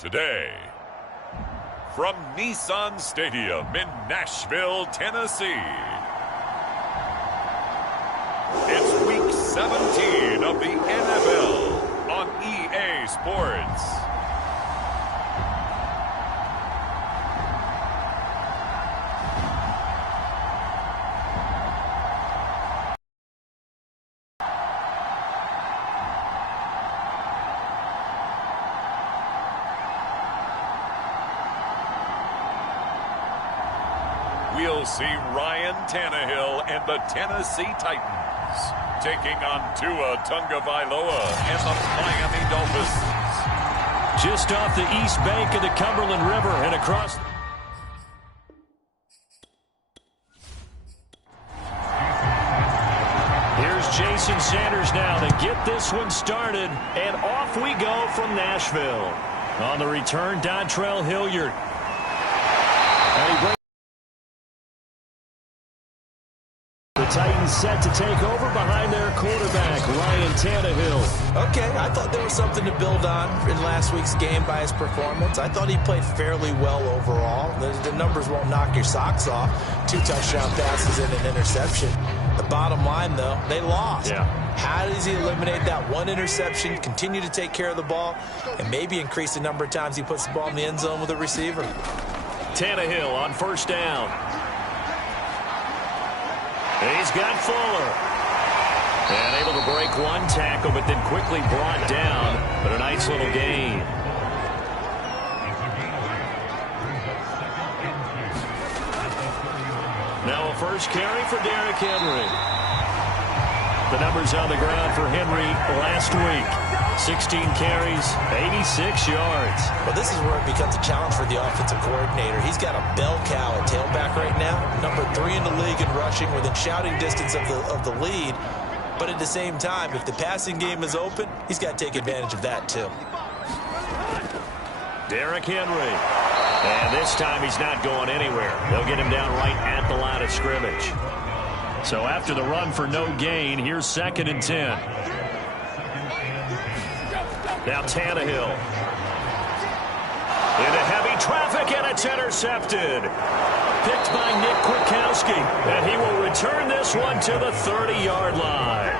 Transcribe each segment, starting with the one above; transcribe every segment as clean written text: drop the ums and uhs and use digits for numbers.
Today, from Nissan Stadium in Nashville, Tennessee, it's Week 17 of the NFL on EA Sports. We'll see Ryan Tannehill and the Tennessee Titans taking on Tua Tagovailoa and the Miami Dolphins. Just off the east bank of the Cumberland River and across. Here's Jason Sanders now to get this one started, and off we go from Nashville. On the return, Dontrell Hilliard. The Titans set to take over behind their quarterback, Ryan Tannehill. Okay, I thought there was something to build on in last week's game by his performance. I thought he played fairly well overall. The numbers won't knock your socks off. 2 touchdown passes and an interception. The bottom line, though, they lost. Yeah. How does he eliminate that one interception, continue to take care of the ball, and maybe increase the number of times he puts the ball in the end zone with a receiver? Tannehill on first down. He's got Fuller. And able to break one tackle, but then quickly brought down. But a nice little gain. Now a first carry for Derrick Henry. The numbers on the ground for Henry last week. 16 carries, 86 yards. Well, this is where it becomes a challenge for the offensive coordinator. He's got a bell cow at tailback right now, number 3 in the league in rushing, within shouting distance of the lead. But at the same time, if the passing game is open, he's got to take advantage of that too. Derrick Henry. And this time he's not going anywhere. They'll get him down right at the line of scrimmage. So after the run for no gain, here's 2nd and 10. Now Tannehill. Into heavy traffic, and it's intercepted. Picked by Nick Kwiatkowski. And he will return this one to the 30-yard line.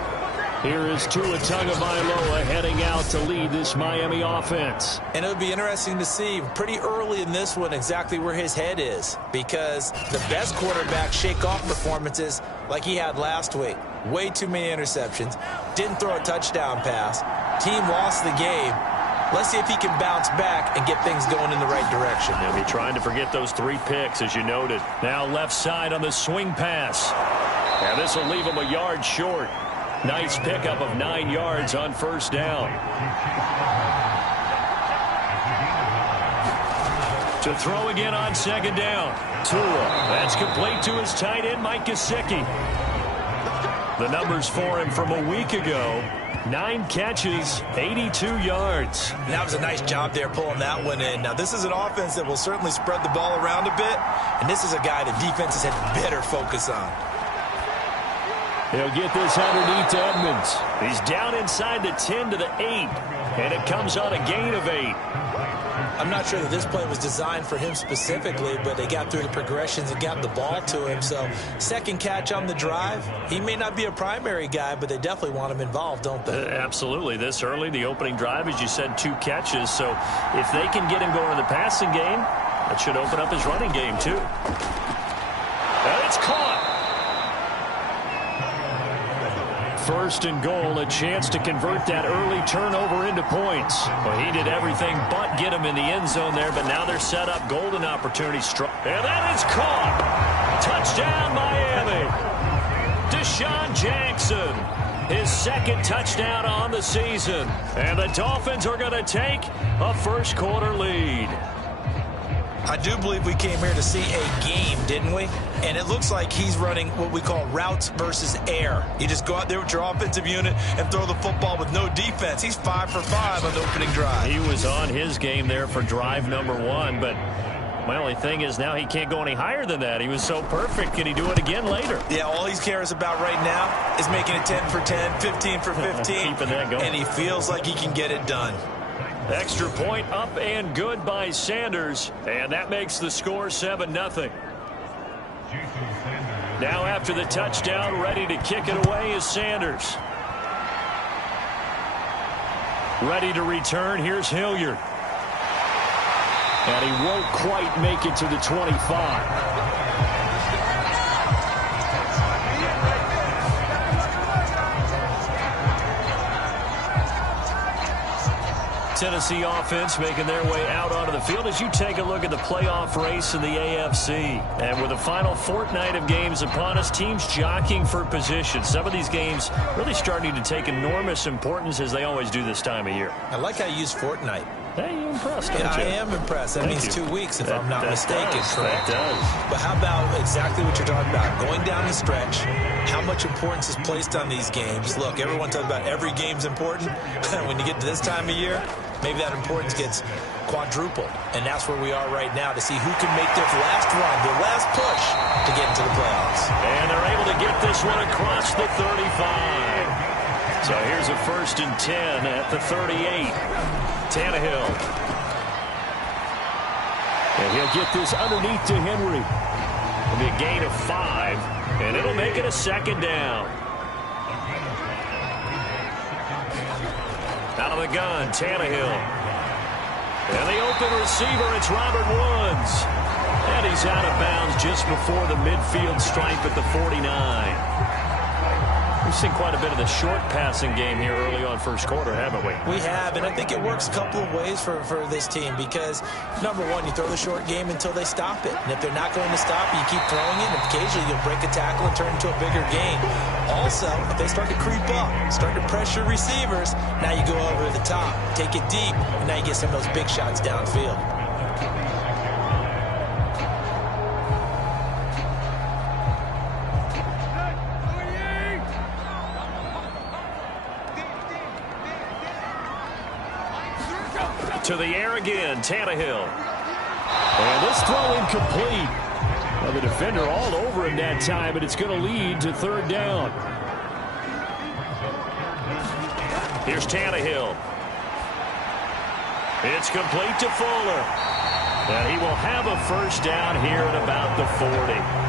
Here is Tua Tagovailoa heading out to lead this Miami offense. And it would be interesting to see pretty early in this one exactly where his head is, because the best quarterbacks shake off performances like he had last week. Way too many interceptions. Didn't throw a touchdown pass. Team lost the game. Let's see if he can bounce back and get things going in the right direction. They'll be trying to forget those 3 picks, as you noted. Now left side on the swing pass. And this will leave him a yard short. Nice pickup of 9 yards on first down. To throw again on 2nd down. Tua. That's complete to his tight end, Mike Gesicki. The numbers for him from a week ago. 9 catches, 82 yards. That was a nice job there pulling that one in. Now, this is an offense that will certainly spread the ball around a bit, and this is a guy that defenses had better focus on. He'll get this underneath to Edmonds. He's down inside the 10 to the 8, and it comes on a gain of 8. I'm not sure that this play was designed for him specifically, but they got through the progressions and got the ball to him. So, 2nd catch on the drive. He may not be a primary guy, but they definitely want him involved, don't they? Absolutely. This early, the opening drive, as you said, 2 catches. So, if they can get him going in the passing game, that should open up his running game, too. And it's caught. 1st and goal, a chance to convert that early turnover into points. Well, he did everything but get him in the end zone there, but now they're set up golden opportunity. And that is caught. Touchdown, Miami. Deshaun Jackson, his 2nd touchdown on the season. And the Dolphins are going to take a first quarter lead. I do believe we came here to see a game, didn't we? And it looks like he's running what we call routes versus air. You just go out there with your offensive unit and throw the football with no defense. He's 5 for 5 on the opening drive. He was on his game there for drive number 1, but my only thing is now he can't go any higher than that. He was so perfect. Can he do it again later? Yeah, all he cares about right now is making it 10 for 10, 15 for 15. Keeping that going. And he feels like he can get it done. Extra point up and good by Sanders, and that makes the score 7-0. Now after the touchdown, ready to kick it away is Sanders. Ready to return, here's Hilliard. And he won't quite make it to the 25. Tennessee offense making their way out onto the field as you take a look at the playoff race in the AFC. And with the final fortnight of games upon us, teams jockeying for position. Some of these games really starting to take enormous importance as they always do this time of year. I like how you use fortnight. Hey, you impressed, Yeah, aren't you? I am impressed. That means 2 weeks, if I'm not mistaken. Correct. That does. But how about exactly what you're talking about? Going down the stretch, how much importance is placed on these games? Look, everyone talks about every game's important. When you get to this time of year, maybe that importance gets quadrupled. And that's where we are right now to see who can make their last run, their last push to get into the playoffs. And they're able to get this one across the 35. So here's a 1st and 10 at the 38. Tannehill. And he'll get this underneath to Henry. It'll be a gain of 5, and it'll make it a 2nd down. Out of the gun, Tannehill. And the open receiver, it's Robert Woods. And he's out of bounds just before the midfield stripe at the 49. We've seen quite a bit of the short passing game here early on first quarter, haven't we? We have, and I think it works a couple of ways for this team because, number one, you throw the short game until they stop it. And if they're not going to stop it, you keep throwing it, and occasionally you'll break a tackle and turn into a bigger gain. Also, if they start to creep up, start to pressure receivers, now you go over the top, take it deep, and now you get some of those big shots downfield. To the air again, Tannehill. And this throw incomplete. Well, the defender all over him that time, but it's going to lead to 3rd down. Here's Tannehill. It's complete to Fuller. And he will have a 1st down here at about the 40.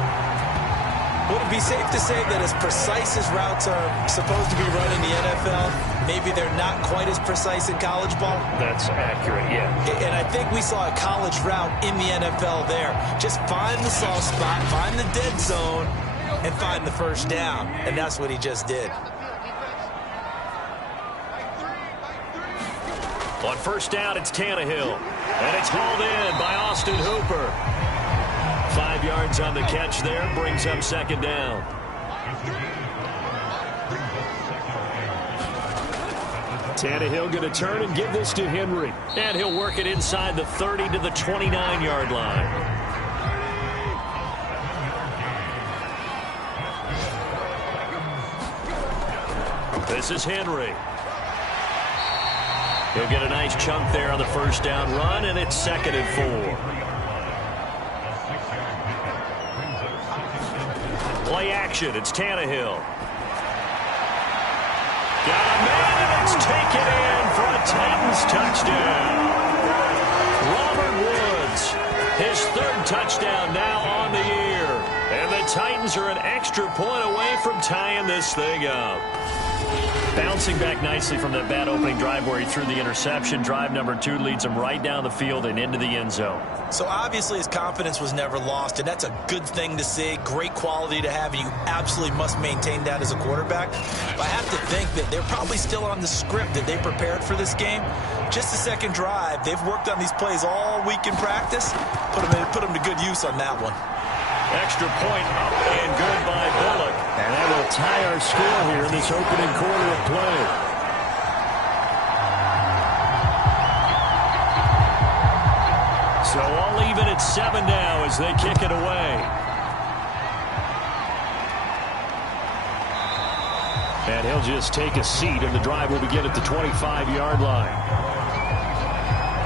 Would it be safe to say that as precise as routes are supposed to be run in the NFL, maybe they're not quite as precise in college ball? That's accurate, yeah. And I think we saw a college route in the NFL there. Just find the soft spot, find the dead zone, and find the 1st down. And that's what he just did. On 1st down, it's Tannehill. And it's hauled in by Austin Hooper. 5 yards on the catch there, brings up 2nd down. Tannehill going to turn and give this to Henry. And he'll work it inside the 30 to the 29-yard line. This is Henry. He'll get a nice chunk there on the 1st down run, and it's 2nd and 4. Play action. It's Tannehill. Got a man, and it's taken in for a Titans touchdown. Robert Woods, his 3rd touchdown now on the year. And the Titans are an extra point away from tying this thing up. Bouncing back nicely from that bad opening drive where he threw the interception. Drive number 2 leads him right down the field and into the end zone. So obviously his confidence was never lost, and that's a good thing to see. Great quality to have, and you absolutely must maintain that as a quarterback. But I have to think that they're probably still on the script that they prepared for this game. Just the 2nd drive. They've worked on these plays all week in practice. Put them to good use on that one. Extra point up and good by Bullock. And that will tie our score here in this opening quarter of play. So all even at 7 now as they kick it away. And he'll just take a seat, and the drive will begin at the 25-yard line.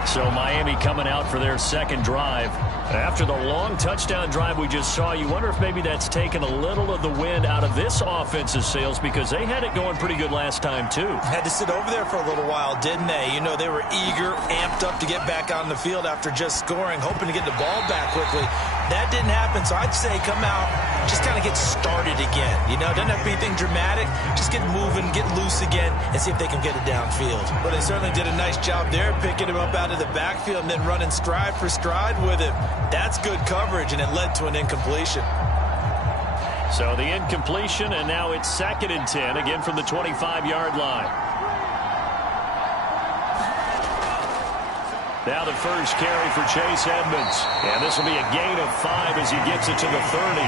So Miami coming out for their second drive. After the long touchdown drive we just saw, you wonder if maybe that's taken a little of the wind out of this offense's sails, because they had it going pretty good last time too. Had to sit over there for a little while, didn't they? You know, they were eager, amped up to get back on the field after just scoring, hoping to get the ball back quickly. That didn't happen, so I'd say come out, just kind of get started again. You know, doesn't have to be anything dramatic. Just get moving, get loose again, and see if they can get it downfield. But they certainly did a nice job there, picking him up out of the backfield and then running stride for stride with him. That's good coverage, and it led to an incompletion. So the incompletion, and now it's 2nd and 10, again from the 25-yard line. Now the first carry for Chase Edmonds. And this will be a gain of 5 as he gets it to the 30.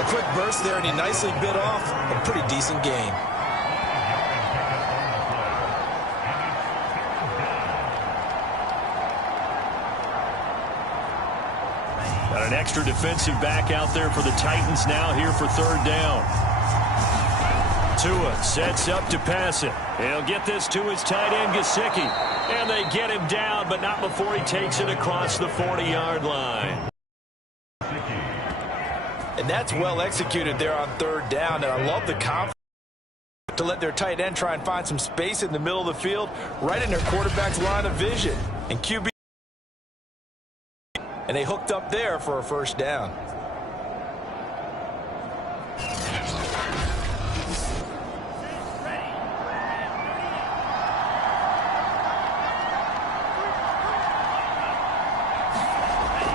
A quick burst there, and he nicely bit off a pretty decent gain. Got an extra defensive back out there for the Titans now here for 3rd down. Tua sets up to pass it. He'll get this to his tight end, Gesicki. And they get him down, but not before he takes it across the 40-yard line. And that's well executed there on 3rd down, and I love the confidence to let their tight end try and find some space in the middle of the field, right in their quarterback's line of vision. And QB, and they hooked up there for a 1st down.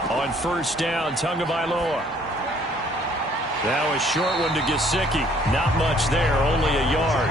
On 1st down, Tagovailoa. Now a short one to Gesicki. Not much there, only a yard.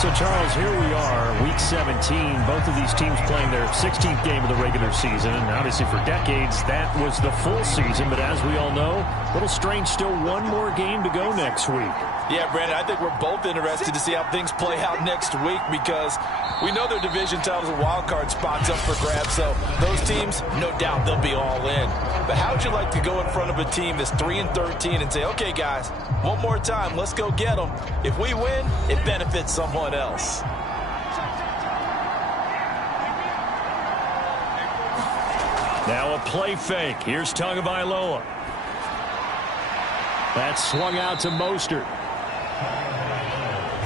So, Charles, here we are, Week 17. Both of these teams playing their 16th game of the regular season. And obviously for decades, that was the full season. But as we all know, a little strange, still one more game to go next week. Yeah, Brandon, I think we're both interested to see how things play out next week, because we know their division titles and wild card spots up for grabs. So those teams, no doubt they'll be all in. But how would you like to go in front of a team that's 3-13 and say, okay, guys, one more time, let's go get them. If we win, it benefits someone else. Now a play fake. Here's Tagovailoa. That's swung out to Mostert.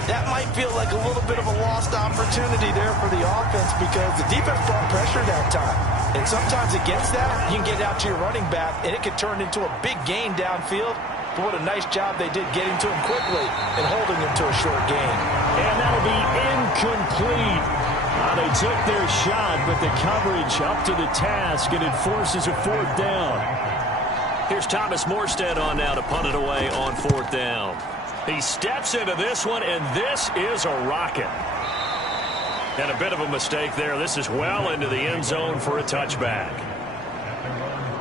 That might feel like a little bit of a lost opportunity there for the offense, because the defense brought pressure that time. And sometimes against that, you can get out to your running back, and it could turn into a big gain downfield. But what a nice job they did getting to him quickly and holding him to a short gain. And that'll be incomplete. They took their shot, but the coverage up to the task, and it forces a 4th down. Here's Thomas Morstead on now to punt it away on 4th down. He steps into this one, and this is a rocket. And a bit of a mistake there. This is well into the end zone for a touchback.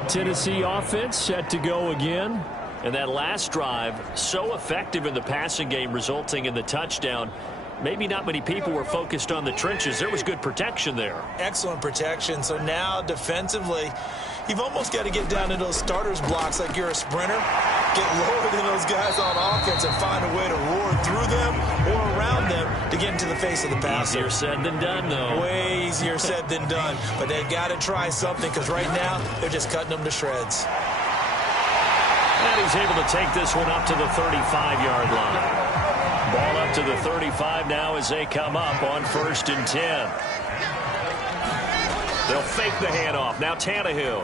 Tennessee offense set to go again. And that last drive, so effective in the passing game, resulting in the touchdown. Maybe not many people were focused on the trenches. There was good protection there. Excellent protection. So now defensively, you've almost got to get down to those starters blocks like you're a sprinter. Get lower than those guys on offense and find a way to roar through them or around them to get into the face of the passer. Easier said than done, though. Way easier said than done. But they've got to try something, because right now they're just cutting them to shreds. And he's able to take this one up to the 35-yard line. Ball up to the 35 now as they come up on 1st and 10. They'll fake the handoff. Now Tannehill.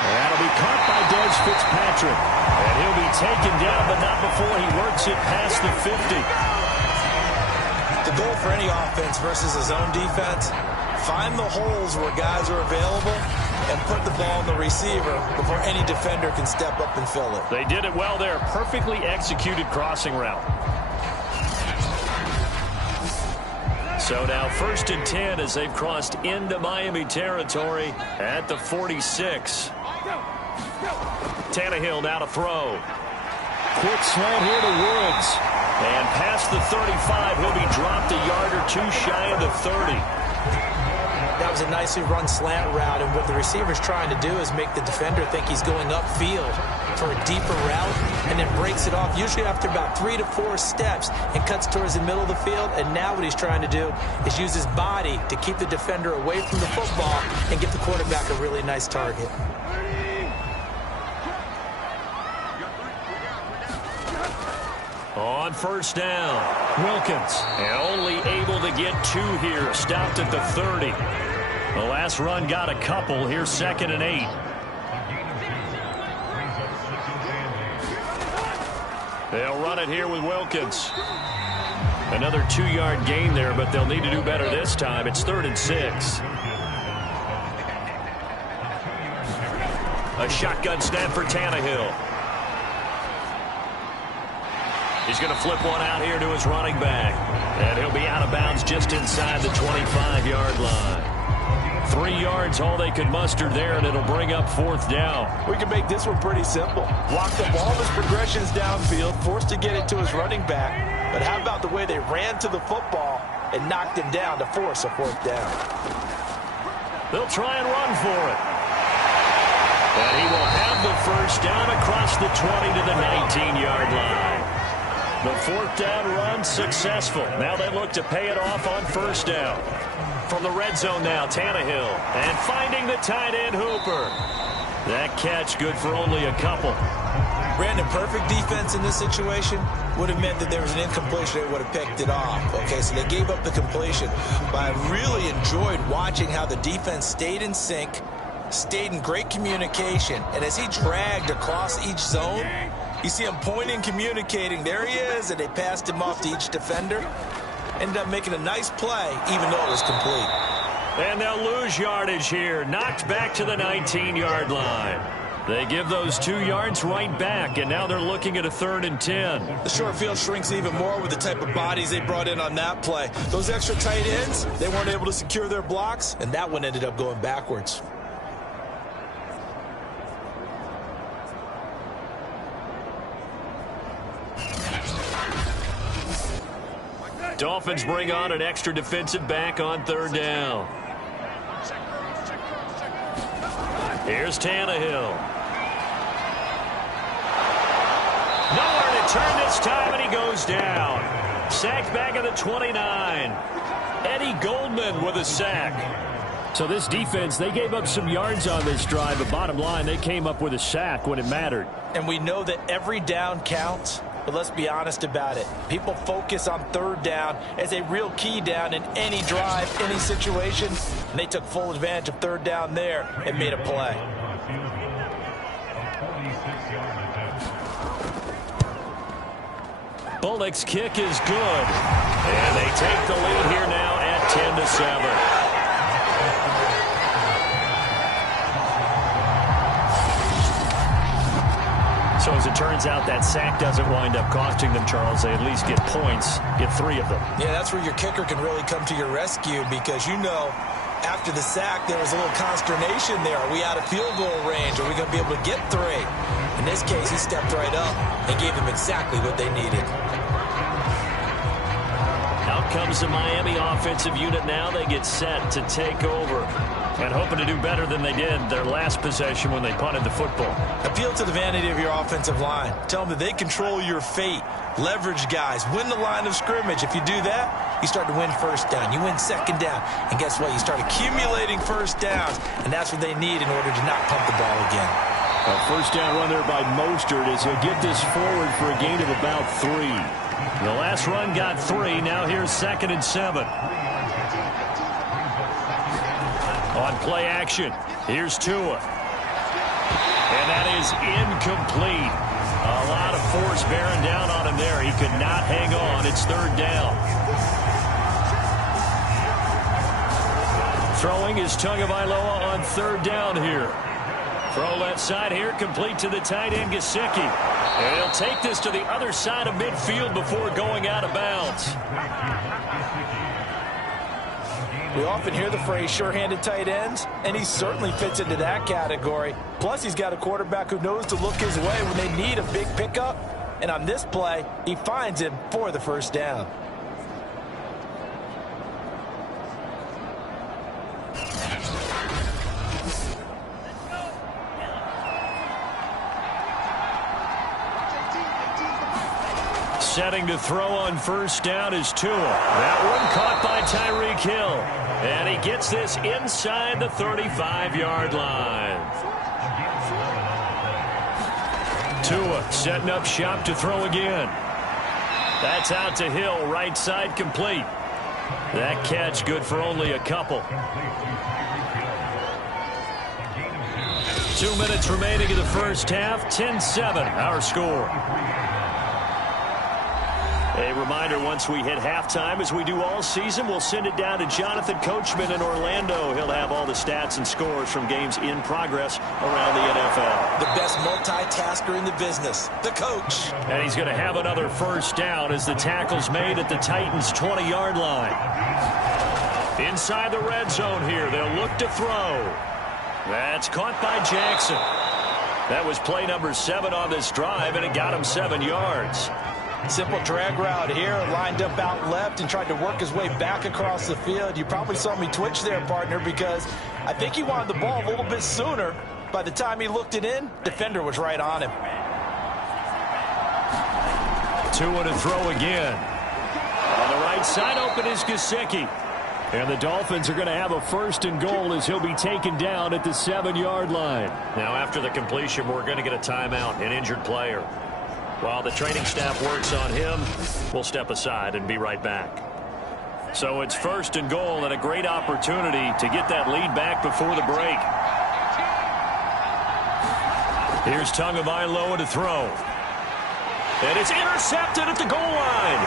That'll be caught by Des Fitzpatrick. And he'll be taken down, but not before he works it past the 50. The goal for any offense versus a zone defense, find the holes where guys are available and put the ball on the receiver before any defender can step up and fill it. They did it well there. Perfectly executed crossing route. So now 1st and 10 as they've crossed into Miami territory at the 46. Tannehill now to throw. Quick slant here to Woods. And past the 35, he'll be dropped a yard or two shy of the 30. That was a nicely run slant route, and what the receiver's trying to do is make the defender think he's going upfield for a deeper route, and then breaks it off, usually after about 3 to 4 steps, and cuts towards the middle of the field. And now what he's trying to do is use his body to keep the defender away from the football and give the quarterback a really nice target. On first down, Wilkins, and only able to get 2 here, stopped at the 30. The last run got a couple. Here's 2nd and 8. They'll run it here with Wilkins. Another 2-yard gain there, but they'll need to do better this time. It's 3rd and 6. A shotgun snap for Tannehill. He's going to flip one out here to his running back. And he'll be out of bounds just inside the 25-yard line. 3 yards, all they could muster there, and it'll bring up 4th down. We can make this one pretty simple. Blocked up all his progressions downfield, forced to get it to his running back. But how about the way they ran to the football and knocked him down to force a 4th down? They'll try and run for it. And he will have the 1st down across the 20 to the 19-yard line. The 4th down run successful. Now they look to pay it off on 1st down. From the red zone now, Tannehill. And finding the tight end, Hooper. That catch good for only a couple. Brandon, perfect defense in this situation would have meant that there was an incompletion. They would have picked it off. Okay, so they gave up the completion. But I really enjoyed watching how the defense stayed in sync, stayed in great communication. And as he dragged across each zone, you see him pointing, communicating. There he is, and they passed him off to each defender. Ended up making a nice play, even though it was complete. And they'll lose yardage here. Knocked back to the 19-yard line. They give those 2 yards right back, and now they're looking at a 3rd and 10. The short field shrinks even more with the type of bodies they brought in on that play. Those extra tight ends, they weren't able to secure their blocks, and that one ended up going backwards. Dolphins bring on an extra defensive back on 3rd down. Here's Tannehill. Nowhere to turn this time, and he goes down. Sacked back at the 29. Eddie Goldman with a sack. So this defense, they gave up some yards on this drive, but bottom line, they came up with a sack when it mattered. And we know that every down counts. But let's be honest about it. People focus on 3rd down as a real key down in any drive, any situation. And they took full advantage of 3rd down there and made a play. Bullock's kick is good. And they take the lead here now at 10-7. So as it turns out, that sack doesn't wind up costing them, Charles. They at least get points, get 3 of them. Yeah, that's where your kicker can really come to your rescue, because you know after the sack there was a little consternation there. Are we out of field goal range? Are we going to be able to get 3? In this case, he stepped right up and gave them exactly what they needed. Out comes the Miami offensive unit now. They get set to take over. And hoping to do better than they did their last possession when they punted the football. Appeal to the vanity of your offensive line. Tell them that they control your fate. Leverage guys. Win the line of scrimmage. If you do that, you start to win 1st down. You win 2nd down. And guess what? You start accumulating 1st downs. And that's what they need in order to not pump the ball again. A 1st down run there by Mostert as he'll get this forward for a gain of about 3. The last run got 3. Now here's 2nd and 7. On play action, here's Tua. And that is incomplete. A lot of force bearing down on him there. He could not hang on. It's 3rd down. Throwing is Tagovailoa on 3rd down here. Throw left side here, complete to the tight end, Gesicki. And he'll take this to the other side of midfield before going out of bounds. We often hear the phrase sure-handed tight ends, and he certainly fits into that category. Plus, he's got a quarterback who knows to look his way when they need a big pickup. And on this play, he finds him for the 1st down. Setting to throw on first down is Tua. That one caught by Tyreek Hill. And he gets this inside the 35-yard line. Tua setting up shop to throw again. That's out to Hill, right side complete. That catch good for only a couple. 2 minutes remaining in the first half. 10-7, our score. A reminder, once we hit halftime, as we do all season, we'll send it down to Jonathan Coachman in Orlando. He'll have all the stats and scores from games in progress around the NFL. The best multitasker in the business, the coach. And he's going to have another first down as the tackle's made at the Titans' 20-yard line. Inside the red zone here, they'll look to throw. That's caught by Jackson. That was play number 7 on this drive, and it got him 7 yards. Simple drag route here, lined up out left and tried to work his way back across the field. You probably saw me twitch there, partner, because I think he wanted the ball a little bit sooner. By the time he looked it in, defender was right on him. Tua to throw again. On the right side, open is Gesicki. And the Dolphins are going to have a first and goal as he'll be taken down at the 7-yard line. Now, after the completion, we're going to get a timeout, an injured player. While the training staff works on him, we'll step aside and be right back. So it's first and goal and a great opportunity to get that lead back before the break. Here's Tagovailoa to throw. And it's intercepted at the goal line.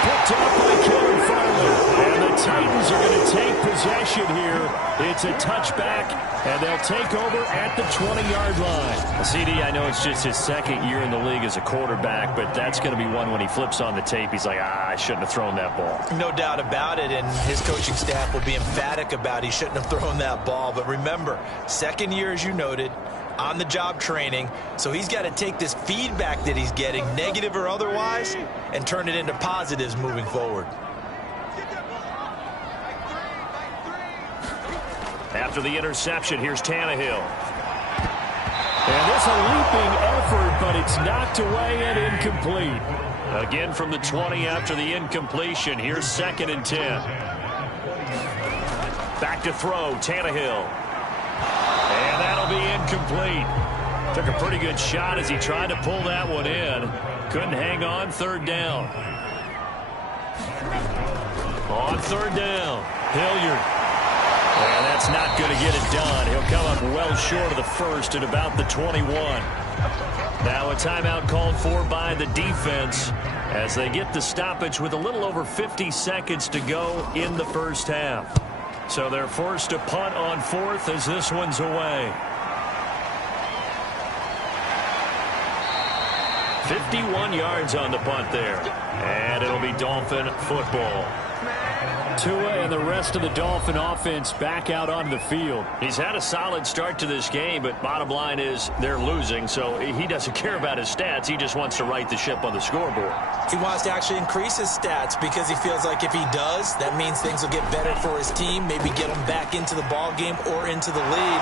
Picked up by Kevin Farley. And the Titans are going to take possession here. It's a touchback, and they'll take over at the 20-yard line. CD, I know it's just his second year in the league as a quarterback, but that's going to be one when he flips on the tape. He's like, I shouldn't have thrown that ball. No doubt about it, and his coaching staff will be emphatic about he shouldn't have thrown that ball. But remember, second year, as you noted, on-the-job training, so he's got to take this feedback that he's getting, negative or otherwise, and turn it into positives moving forward. After the interception, here's Tannehill. And this a leaping effort, but it's knocked away and incomplete. Again from the 20 after the incompletion. Here's 2nd and 10. Back to throw, Tannehill. And that'll be incomplete. Took a pretty good shot as he tried to pull that one in. Couldn't hang on, 3rd down. On 3rd down, Hilliard. And that's not going to get it done. He'll come up well short of the first at about the 21. Now a timeout called for by the defense as they get the stoppage with a little over 50 seconds to go in the first half. So they're forced to punt on 4th as this one's away. 51 yards on the punt there. And it'll be Dolphin football. Tua and the rest of the Dolphin offense back out on the field. He's had a solid start to this game, but bottom line is they're losing, so he doesn't care about his stats. He just wants to right the ship on the scoreboard. He wants to actually increase his stats because he feels like if he does, that means things will get better for his team, maybe get him back into the ball game or into the lead.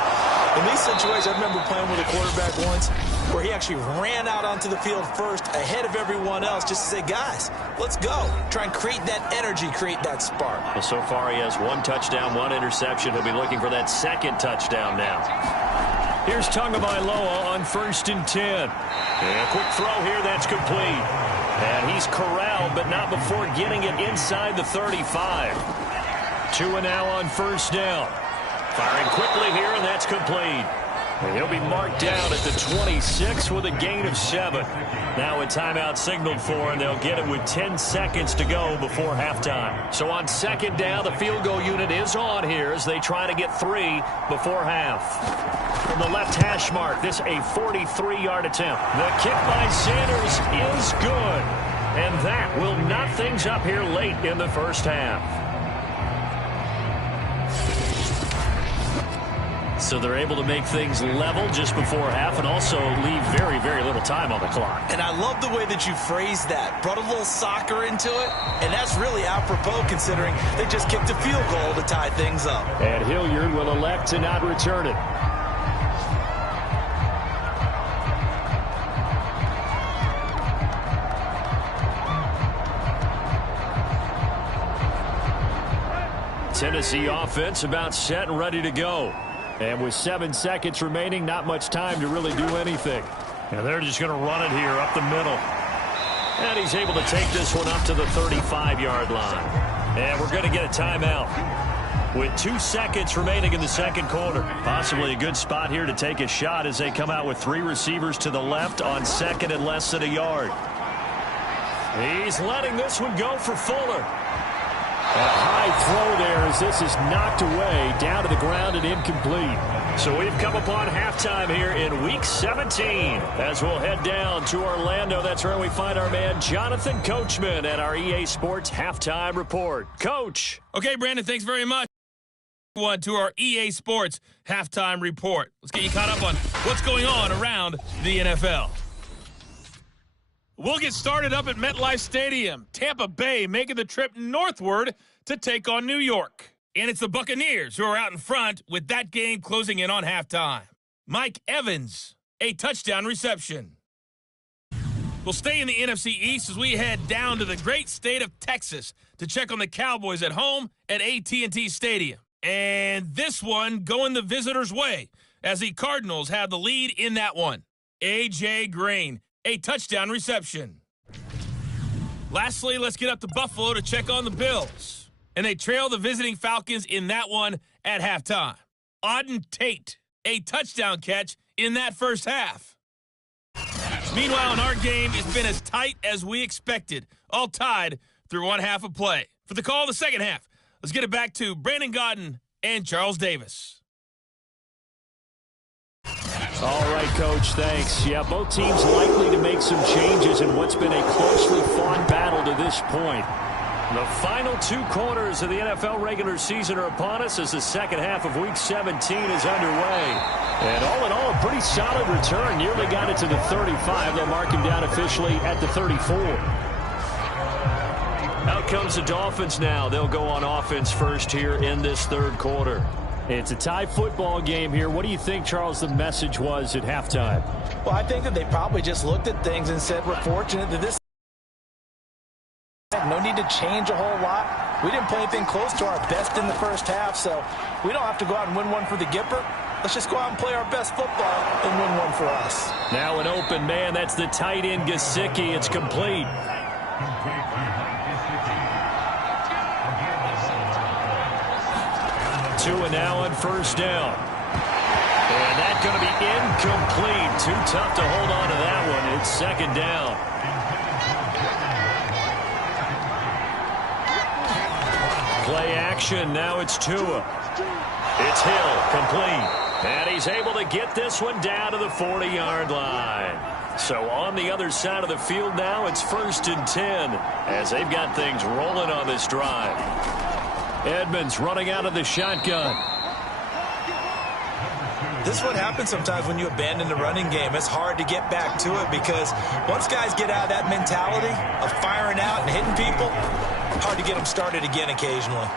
In these situations, I remember playing with a quarterback once where he actually ran out onto the field first ahead of everyone else just to say, guys, let's go. Try and create that energy, create that spark. Well, so far he has 1 touchdown, 1 interception. He'll be looking for that 2nd touchdown now. Here's Tagovailoa on 1st and 10. And a quick throw here, that's complete. And he's corralled, but not before getting it inside the 35. Tua now on 1st down. Firing quickly here, and that's complete. And he'll be marked down at the 26 with a gain of 7. Now a timeout signaled for, and they'll get it with 10 seconds to go before halftime. So on 2nd down, the field goal unit is on here as they try to get 3 before half. From the left hash mark, this a 43-yard attempt. The kick by Sanders is good. And that will knot things up here late in the first half. So they're able to make things level just before half and also leave very, very little time on the clock. And I love the way that you phrased that. Brought a little soccer into it, and that's really apropos considering they just kicked a field goal to tie things up. And Hilliard will elect to not return it. Tennessee offense about set and ready to go. And with 7 seconds remaining, not much time to really do anything. And they're just going to run it here up the middle. And he's able to take this one up to the 35-yard line. And we're going to get a timeout. With 2 seconds remaining in the second quarter. Possibly a good spot here to take a shot as they come out with 3 receivers to the left on second and less than a yard. He's letting this one go for Fuller. A high throw there as this is knocked away, down to the ground and incomplete. So we've come upon halftime here in Week 17. As we'll head down to Orlando, that's where we find our man Jonathan Coachman at our EA Sports Halftime Report. Coach. Okay, Brandon, thanks very much. One to our EA Sports Halftime Report. Let's get you caught up on what's going on around the NFL. We'll get started up at MetLife Stadium. Tampa Bay making the trip northward to take on New York. And it's the Buccaneers who are out in front with that game closing in on halftime. Mike Evans, a touchdown reception. We'll stay in the NFC East as we head down to the great state of Texas to check on the Cowboys at home at AT&T Stadium. And this one going the visitors' way as the Cardinals have the lead in that one. A.J. Green, a touchdown reception. Lastly, let's get up to Buffalo to check on the Bills. And they trail the visiting Falcons in that one at halftime. Auden Tate, a touchdown catch in that first half. Meanwhile, in our game, it's been as tight as we expected, all tied through one half of play. For the call of the second half, let's get it back to Brandon Gaudin and Charles Davis. All right, Coach, thanks. Yeah, both teams likely to make some changes in what's been a closely fought battle to this point. The final 2 quarters of the NFL regular season are upon us as the second half of Week 17 is underway. And all in all, a pretty solid return. Nearly got it to the 35. They'll mark him down officially at the 34. Out comes the Dolphins now. They'll go on offense first here in this third quarter. It's a tie football game here. What do you think, Charles, the message was at halftime? Well, I think that they probably just looked at things and said, we're fortunate that this no need to change a whole lot. We didn't play anything close to our best in the first half, so we don't have to go out and win one for the Gipper. Let's just go out and play our best football and win one for us. Now an open man. That's the tight end, Gesicki. It's complete. Tua now on first down. And that's going to be incomplete. Too tough to hold on to that one. It's second down. Play action. Now it's Tua. It's Hill. Complete. And he's able to get this one down to the 40-yard line. So on the other side of the field now, it's 1st and 10 as they've got things rolling on this drive. Edmonds running out of the shotgun. This is what happens sometimes when you abandon the running game. It's hard to get back to it because once guys get out of that mentality of firing out and hitting people, hard to get them started again occasionally.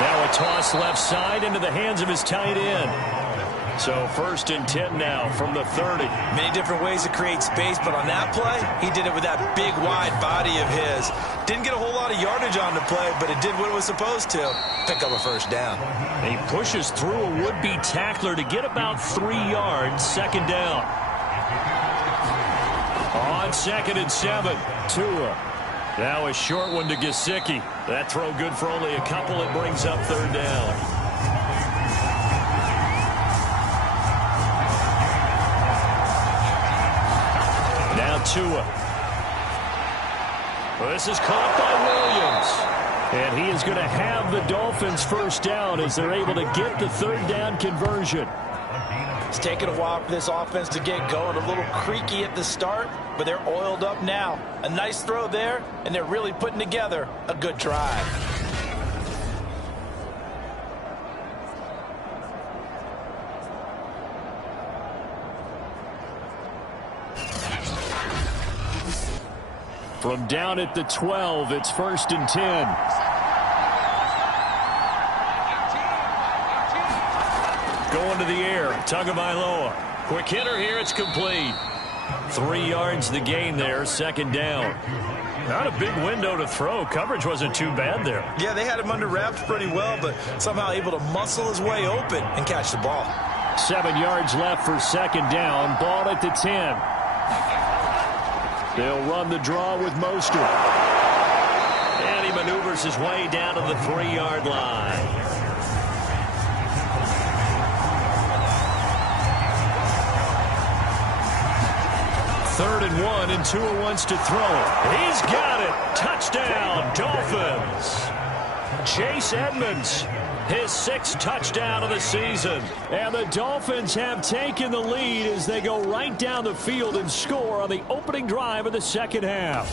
Now a toss left side into the hands of his tight end. So 1st and 10 now from the 30. Many different ways to create space, but on that play, he did it with that big, wide body of his. Didn't get a whole lot of yardage on the play, but it did what it was supposed to. Pick up a first down. He pushes through a would-be tackler to get about 3 yards. Second down. On 2nd and 7, Tua. Now a short one to Gesicki. That throw good for only a couple. It brings up 3rd down. Now Tua. Well, this is caught by Williams. And he is going to have the Dolphins first down as they're able to get the 3rd down conversion. It's taken a while for this offense to get going. A little creaky at the start, but they're oiled up now. A nice throw there, and they're really putting together a good drive. From down at the 12, it's 1st and 10. Going to the air, Tagovailoa. Quick hitter here, it's complete. 3 yards the gain there, second down. Not a big window to throw. Coverage wasn't too bad there. Yeah, they had him under wraps pretty well, but somehow able to muscle his way open and catch the ball. 7 yards left for second down. Ball at the 10. They'll run the draw with Mostert. And he maneuvers his way down to the 3-yard line. Third and 1, and Tua wants to throw it. He's got it. Touchdown, Dolphins. Chase Edmonds, his 6th touchdown of the season. And the Dolphins have taken the lead as they go right down the field and score on the opening drive of the second half.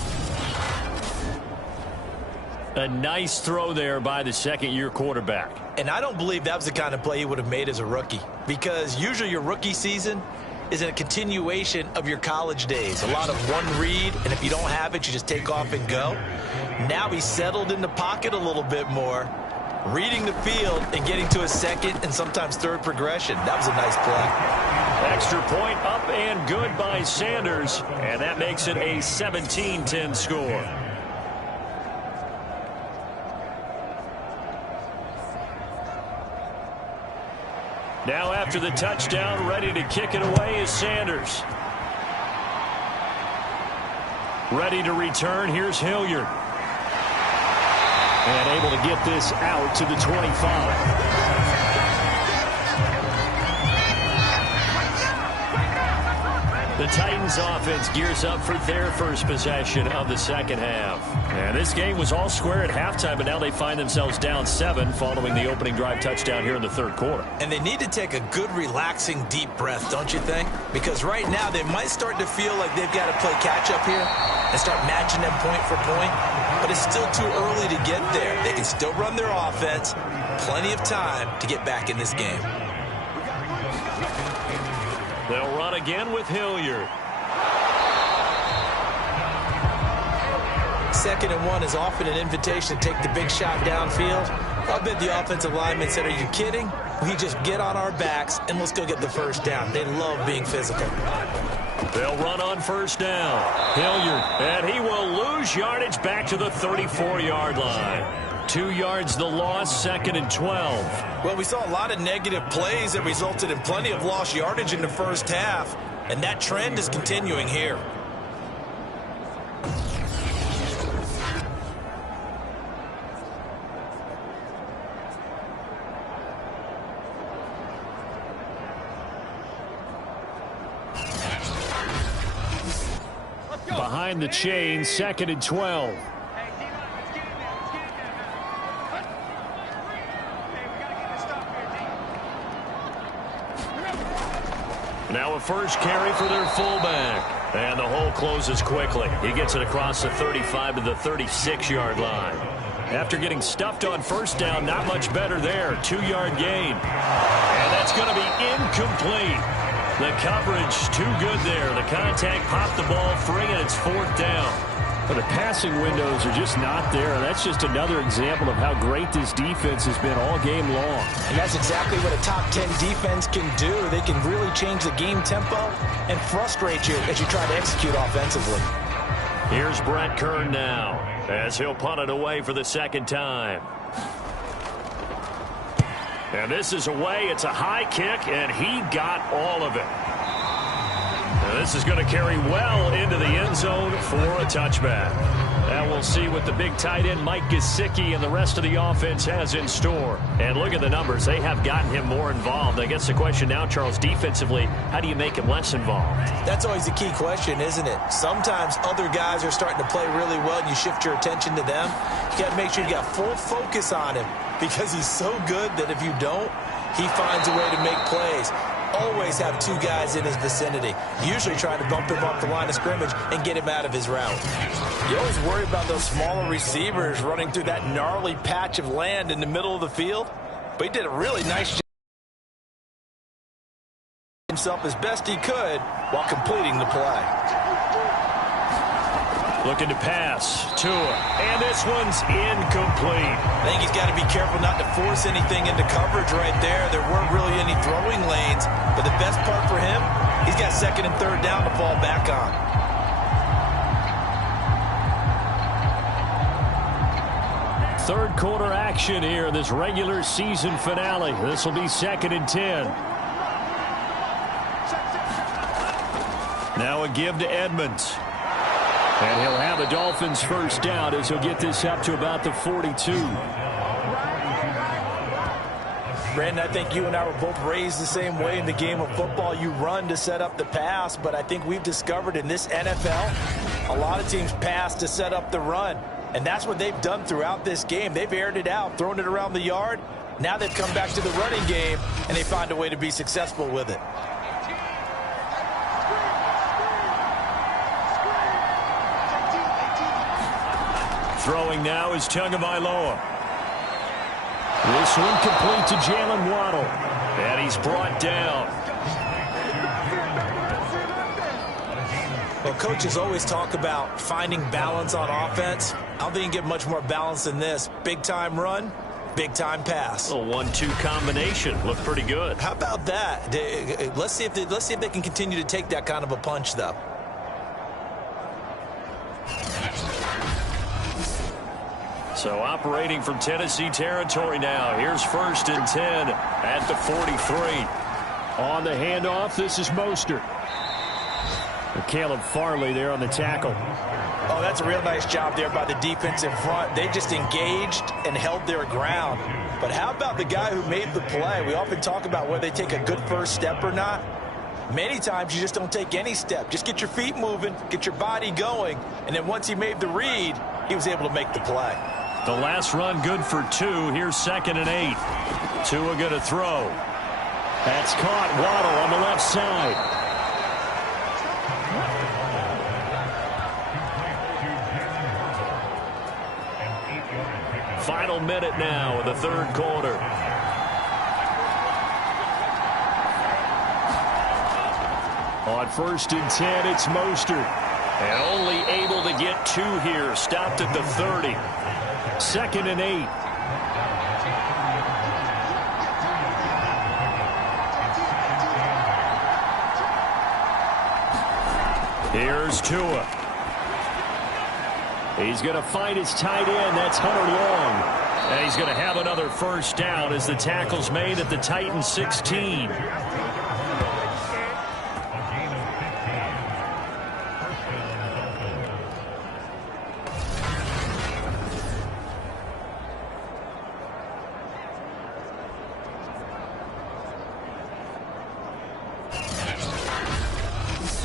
A nice throw there by the second-year quarterback. And I don't believe that was the kind of play he would have made as a rookie, because usually your rookie season is a continuation of your college days. A lot of one read, and if you don't have it, you just take off and go. Now he's settled in the pocket a little bit more, reading the field and getting to a second and sometimes third progression. That was a nice play. Extra point up and good by Sanders, and that makes it a 17-10 score. Now after the touchdown, ready to kick it away is Sanders. Ready to return, here's Hilliard. And able to get this out to the 25. The Titans offense gears up for their first possession of the second half. And this game was all square at halftime, but now they find themselves down 7 following the opening drive touchdown here in the third quarter. And they need to take a good, relaxing, deep breath, don't you think? Because right now they might start to feel like they've got to play catch-up here and start matching them point for point. But it's still too early to get there. They can still run their offense. Plenty of time to get back in this game. They'll run again with Hilliard. 2nd and 1 is often an invitation to take the big shot downfield. I bet the offensive linemen said, are you kidding? We just get on our backs and let's go get the first down. They love being physical. They'll run on first down. Hilliard, and he will lose yardage back to the 34-yard line. 2 yards the loss, 2nd and 12. Well, we saw a lot of negative plays that resulted in plenty of lost yardage in the first half, and that trend is continuing here. Behind the chain, 2nd and 12. Now a first carry for their fullback. And the hole closes quickly. He gets it across the 35 to the 36-yard line. After getting stuffed on first down, not much better there. 2-yard gain. And that's going to be incomplete. The coverage too good there. The contact popped the ball free, and it's 4th down. But the passing windows are just not there. And that's just another example of how great this defense has been all game long. And that's exactly what a top 10 defense can do. They can really change the game tempo and frustrate you as you try to execute offensively. Here's Brett Kern now as he'll punt it away for the 2nd time. And this is away. It's a high kick, and he got all of it. And this is going to carry well into the end zone for a touchback. And we'll see what the big tight end Mike Gesicki and the rest of the offense has in store. And look at the numbers. They have gotten him more involved. I guess the question now, Charles, defensively, how do you make him less involved? That's always the key question, isn't it? Sometimes other guys are starting to play really well, and you shift your attention to them. You got to make sure you got full focus on him because he's so good that if you don't, he finds a way to make plays. Always have 2 guys in his vicinity, usually trying to bump him off the line of scrimmage and get him out of his route. You always worry about those smaller receivers running through that gnarly patch of land in the middle of the field, but he did a really nice job himself as best he could while completing the play. Looking to pass. Tua. And this one's incomplete. I think he's got to be careful not to force anything into coverage right there. There weren't really any throwing lanes. But the best part for him, he's got 2nd and 3rd down to fall back on. Third quarter action here in this regular season finale. This will be 2nd and 10. Now a give to Edmonds. And he'll have the Dolphins first down as he'll get this up to about the 42. Brandon, I think you and I were both raised the same way in the game of football. You run to set up the pass, but I think we've discovered in this NFL, a lot of teams pass to set up the run. And that's what they've done throughout this game. They've aired it out, thrown it around the yard. Now they've come back to the running game, and they find a way to be successful with it. Throwing now is Tagovailoa. This one complete to Jalen Waddle. And he's brought down. Well, coaches always talk about finding balance on offense. I don't think you can get much more balance than this. Big-time run, big-time pass. A 1-2 combination. Looked pretty good. How about that? Let's see if they can continue to take that kind of a punch, though. So operating from Tennessee territory now. Here's 1st and 10 at the 43. On the handoff, this is Mostert. Caleb Farley there on the tackle. Oh, that's a real nice job there by the defense in front. They just engaged and held their ground. But how about the guy who made the play? We often talk about whether they take a good first step or not. Many times you just don't take any step. Just get your feet moving, get your body going, and then once he made the read, he was able to make the play. The last run good for 2. Here's 2nd and 8. Tua going to throw. That's caught. Waddle on the left side. Final minute now in the 3rd quarter. On 1st and 10, it's Mostert. And only able to get 2 here. Stopped at the 30. 2nd and 8. Here's Tua. He's going to find his tight end. That's Hunter Long. And he's going to have another first down as the tackle's made at the Titans 16.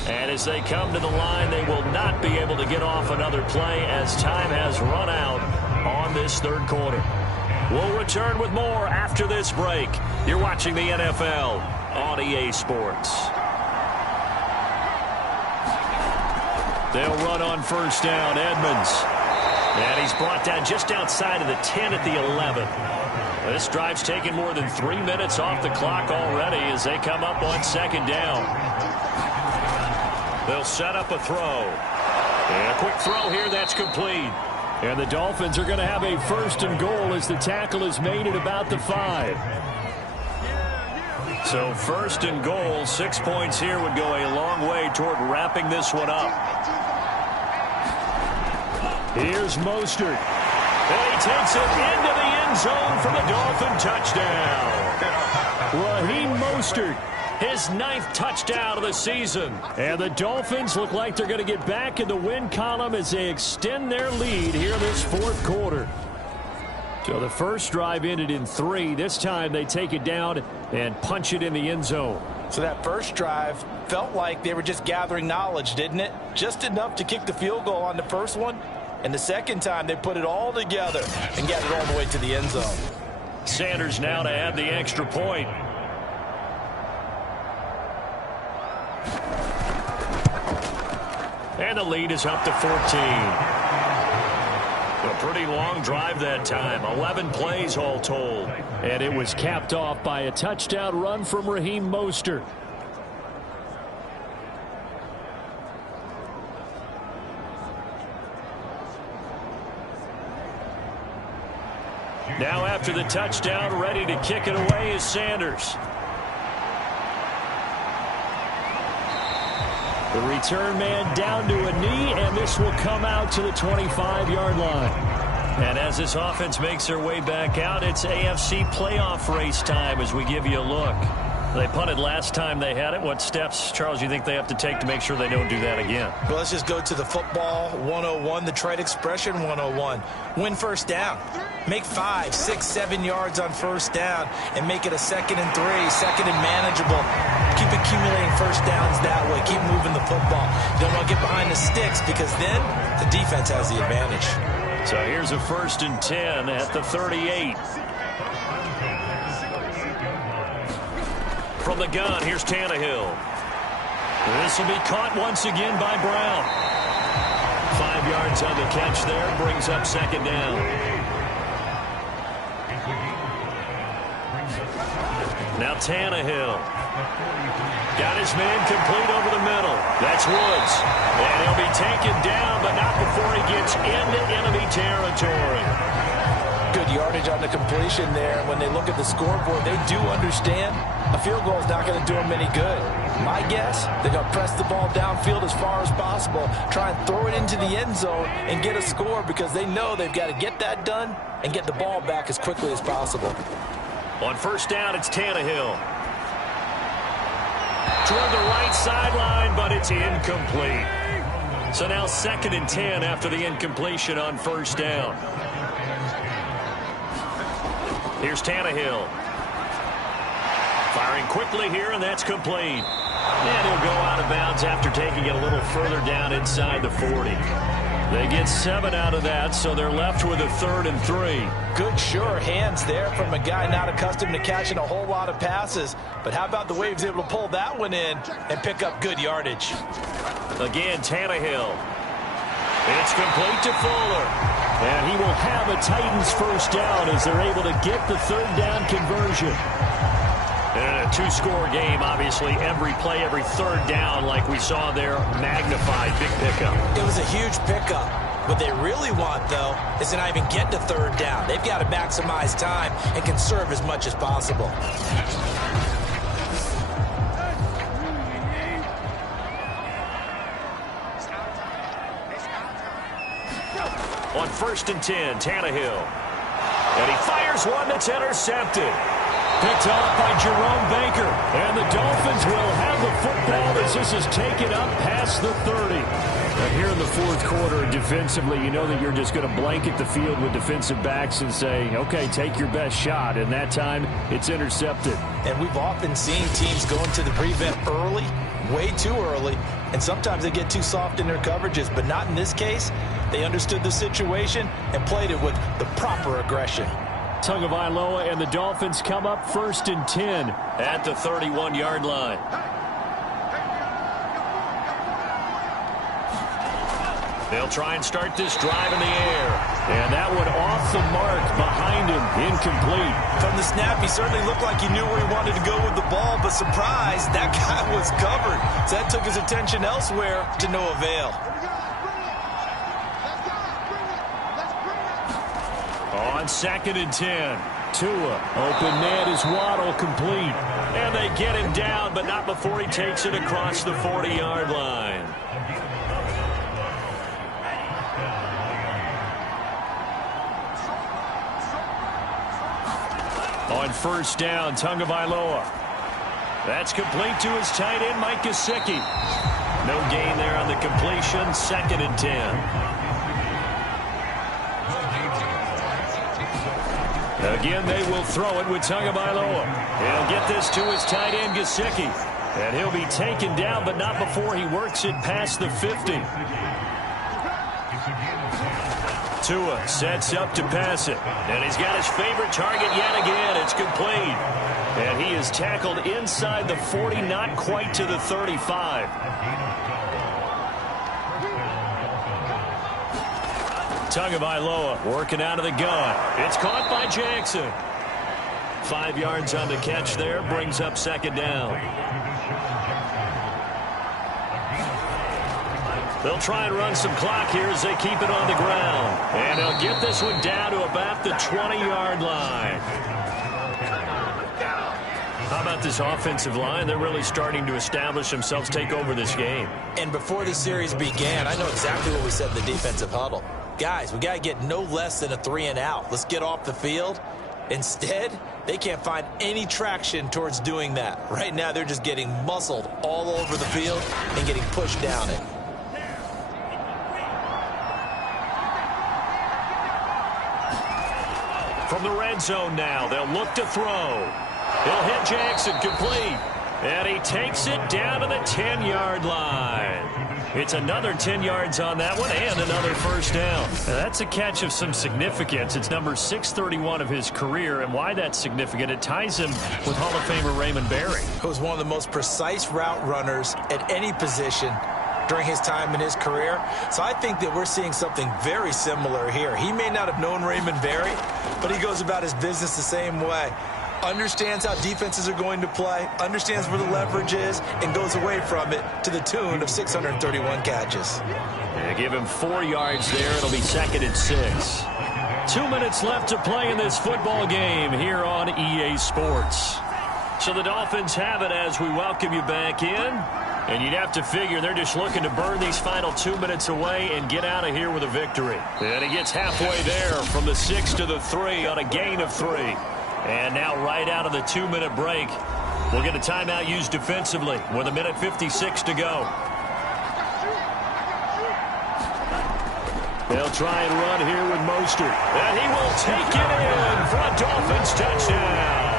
And as they come to the line, they will not be able to get off another play as time has run out on this 3rd quarter. We'll return with more after this break. You're watching the NFL on EA Sports. They'll run on first down. Edmonds. And he's brought down just outside of the 10 at the 11. This drive's taken more than 3 minutes off the clock already as they come up on 2nd down. They'll set up a throw. And a quick throw here, that's complete. And the Dolphins are going to have a 1st and goal as the tackle is made at about the 5. So 1st and goal, 6 points here would go a long way toward wrapping this one up. Here's Mostert. And he takes it into the end zone for the Dolphin touchdown. Raheem Mostert. His 9th touchdown of the season. And the Dolphins look like they're going to get back in the win column as they extend their lead here in this 4th quarter. So the first drive ended in 3. This time they take it down and punch it in the end zone. So that first drive felt like they were just gathering knowledge, didn't it? Just enough to kick the field goal on the first one. And the second time they put it all together and got it all the way to the end zone. Sanders now to add the extra point. And the lead is up to 14. A pretty long drive that time. 11 plays all told. And it was capped off by a touchdown run from Raheem Mostert. Now after the touchdown, ready to kick it away is Sanders. The return man down to a knee, and this will come out to the 25-yard line. And as this offense makes their way back out, it's AFC playoff race time as we give you a look. They punted last time they had it. What steps, Charles, you think they have to take to make sure they don't do that again? Well, let's just go to the football 101, the trade expression 101. Win first down. Make 5, 6, 7 yards on first down and make it a 2nd and 3, 2nd and manageable. Keep accumulating first downs that way. Keep moving the football. You don't want to get behind the sticks because then the defense has the advantage. So here's a 1st and 10 at the 38. From the gun, here's Tannehill. This will be caught once again by Brown. 5 yards on the catch there, brings up 2nd down. Now Tannehill. Got his man complete over the middle. That's Woods. And he'll be taken down, but not before he gets into enemy territory. Good yardage on the completion there. When they look at the scoreboard, they do understand a field goal is not going to do them any good. My guess, they're going to press the ball downfield as far as possible, try and throw it into the end zone and get a score because they know they've got to get that done and get the ball back as quickly as possible. On first down, it's Tannehill. Toward the right sideline, but it's incomplete. So now 2nd and 10 after the incompletion on first down. Here's Tannehill. Firing quickly here, and that's complete. And he'll go out of bounds after taking it a little further down inside the 40. They get 7 out of that, so they're left with a 3rd and 3. Good, sure hands there from a guy not accustomed to catching a whole lot of passes. But how about the way he was able to pull that one in and pick up good yardage? Again, Tannehill. It's complete to Fuller. And he will have a Titans first down as they're able to get the 3rd down conversion. And a 2-score game, obviously, every play, every 3rd down, like we saw there, magnified, big pickup. It was a huge pickup. What they really want, though, is to not even get to 3rd down. They've got to maximize time and conserve as much as possible. On 1st and 10, Tannehill. And he fires one that's intercepted. Picked off by Jerome Baker. And the Dolphins will have the football as this is taken up past the 30. Now here in the 4th quarter, defensively, you know that you're just going to blanket the field with defensive backs and say, okay, take your best shot. And that time, it's intercepted. And we've often seen teams go into the prevent early, way too early, and sometimes they get too soft in their coverages, but not in this case. They understood the situation and played it with the proper aggression. Tagovailoa and the Dolphins come up 1st and 10 at the 31-yard line. They'll try and start this drive in the air. And that one off the mark behind him, incomplete. From the snap, he certainly looked like he knew where he wanted to go with the ball, but surprise, that guy was covered. So that took his attention elsewhere to no avail. On 2nd and 10, Tua, open man is Waddle, complete. And they get him down, but not before he takes it across the 40-yard line. On first down, Tagovailoa. That's complete to his tight end, Mike Gesicki. No gain there on the completion, 2nd and 10. Again, they will throw it with Tagovailoa. He'll get this to his tight end, Gesicki. And he'll be taken down, but not before he works it past the 50. Tua sets up to pass it. And he's got his favorite target yet again. It's complete. And he is tackled inside the 40, not quite to the 35. Tagovailoa working out of the gun. It's caught by Jackson. 5 yards on the catch there, brings up 2nd down. They'll try and run some clock here as they keep it on the ground. And they'll get this one down to about the 20-yard line. How about this offensive line? They're really starting to establish themselves, take over this game. And before the series began, I know exactly what we said in the defensive huddle. guys, we got to get no less than a 3-and-out. Let's get off the field. Instead, they can't find any traction towards doing that. Right now, they're just getting muscled all over the field and getting pushed down it. From the red zone now, they'll look to throw. He'll hit Jackson, complete. And he takes it down to the 10-yard line. It's another 10 yards on that one and another first down. Now, that's a catch of some significance. It's number 631 of his career, and why that's significant, it ties him with Hall of Famer Raymond Berry. Who was one of the most precise route runners at any position during his time in his career. So I think that we're seeing something very similar here. He may not have known Raymond Berry, but he goes about his business the same way. Understands how defenses are going to play, understands where the leverage is, and goes away from it to the tune of 631 catches. They give him 4 yards there. It'll be 2nd and 6. 2 minutes left to play in this football game here on EA Sports. So the Dolphins have it as we welcome you back in. And you'd have to figure they're just looking to burn these final 2 minutes away and get out of here with a victory. And he gets halfway there from the 6 to the 3 on a gain of 3. And now right out of the 2-minute break, we'll get a timeout used defensively with 1:56 to go. They'll try and run here with Mostert. And he will take it in for a Dolphins touchdown.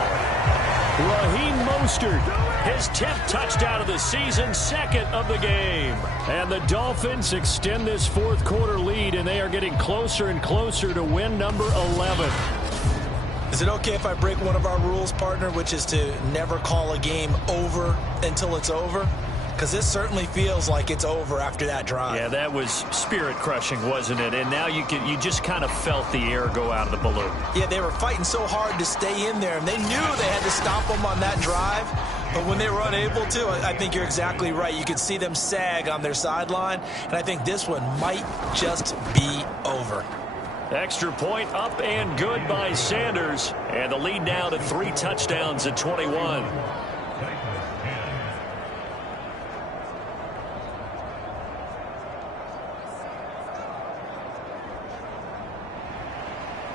Raheem Mostert, his 10th touchdown of the season, 2nd of the game. And the Dolphins extend this fourth quarter lead, and they are getting closer and closer to win number 11. Is it okay if I break one of our rules, partner, which is to never call a game over until it's over? Because this certainly feels like it's over after that drive. Yeah, that was spirit-crushing, wasn't it? And now you just kind of felt the air go out of the balloon. Yeah, they were fighting so hard to stay in there, and they knew they had to stop them on that drive. But when they were unable to, I think you're exactly right. You could see them sag on their sideline, and I think this one might just be over. Extra point up and good by Sanders. And the lead now to 3 touchdowns at 21.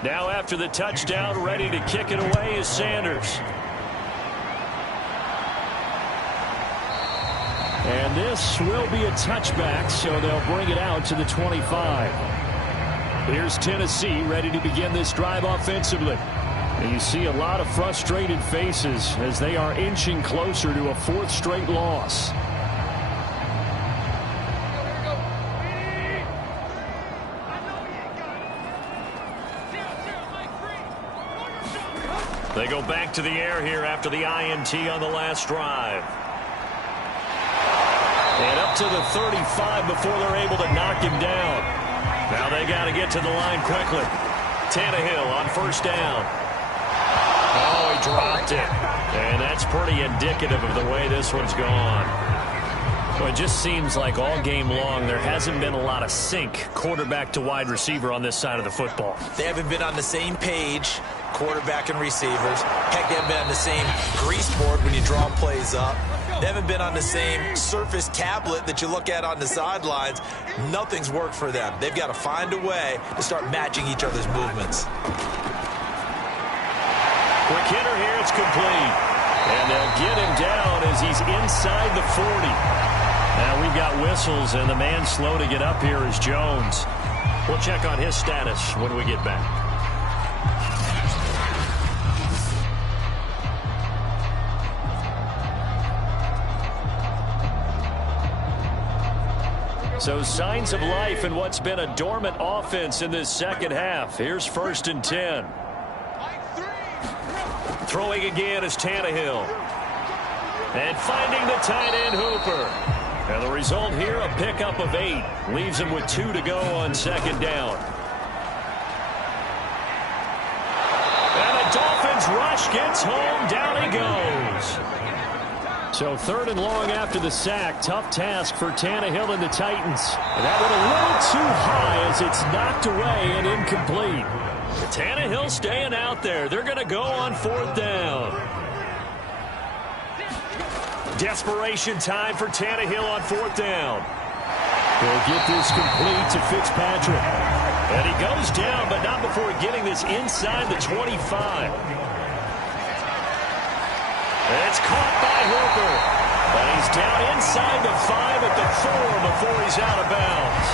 Now after the touchdown, ready to kick it away is Sanders. And this will be a touchback, so they'll bring it out to the 25. Here's Tennessee ready to begin this drive offensively. And you see a lot of frustrated faces as they are inching closer to a 4th straight loss. They go back to the air here after the INT on the last drive. And up to the 35 before they're able to knock him down. Now they got to get to the line quickly. Tannehill on first down. Oh, he dropped it. And that's pretty indicative of the way this one's gone. Well, it just seems like all game long there hasn't been a lot of sync quarterback to wide receiver on this side of the football. They haven't been on the same page, quarterback and receivers. Heck, they haven't been on the same grease board when you draw plays up. They haven't been on the same Surface tablet that you look at on the sidelines. Nothing's worked for them. They've got to find a way to start matching each other's movements. Quick hitter here, it's complete. And they'll get him down as he's inside the 40. Now we've got whistles, and the man slow to get up here is Jones. We'll check on his status when we get back. So signs of life in what's been a dormant offense in this second half. Here's 1st and 10. Throwing again is Tannehill. And finding the tight end Hooper. And the result here, a pickup of 8. Leaves him with 2 to go on 2nd down. And the Dolphins rush gets home. Down he goes. So 3rd and long after the sack. Tough task for Tannehill and the Titans. And that one a little too high as it's knocked away and incomplete. Tannehill staying out there. They're going to go on 4th down. Desperation time for Tannehill on 4th down. He'll get this complete to Fitzpatrick. And he goes down, but not before getting this inside the 25. It's caught by Hooper. But he's down inside the 5 at the 4 before he's out of bounds.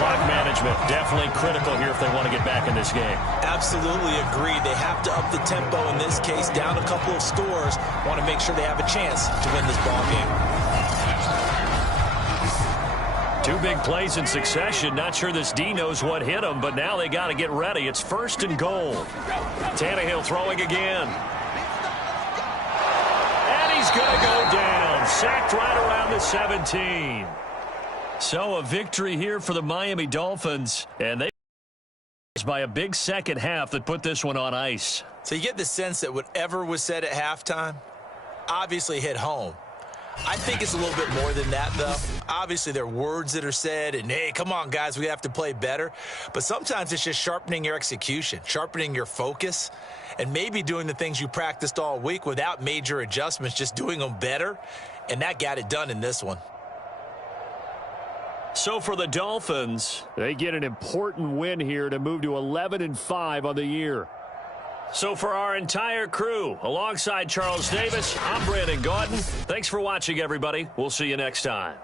Clock management definitely critical here if they want to get back in this game. Absolutely agreed. They have to up the tempo in this case, down a couple of scores. Want to make sure they have a chance to win this ball game. 2 big plays in succession. Not sure this D knows what hit him, but now they got to get ready. It's 1st and goal. Tannehill throwing again. He's going to go down. Sacked right around the 17. So a victory here for the Miami Dolphins. And they by a big second half that put this one on ice. So you get the sense that whatever was said at halftime obviously hit home. I think it's a little bit more than that, though. Obviously, there are words that are said, and, hey, come on, guys, we have to play better. But sometimes it's just sharpening your execution, sharpening your focus, and maybe doing the things you practiced all week without major adjustments, just doing them better. And that got it done in this one. So for the Dolphins, they get an important win here to move to 11-5 on the year. So for our entire crew, alongside Charles Davis, I'm Brandon Gaudin. Thanks for watching, everybody. We'll see you next time.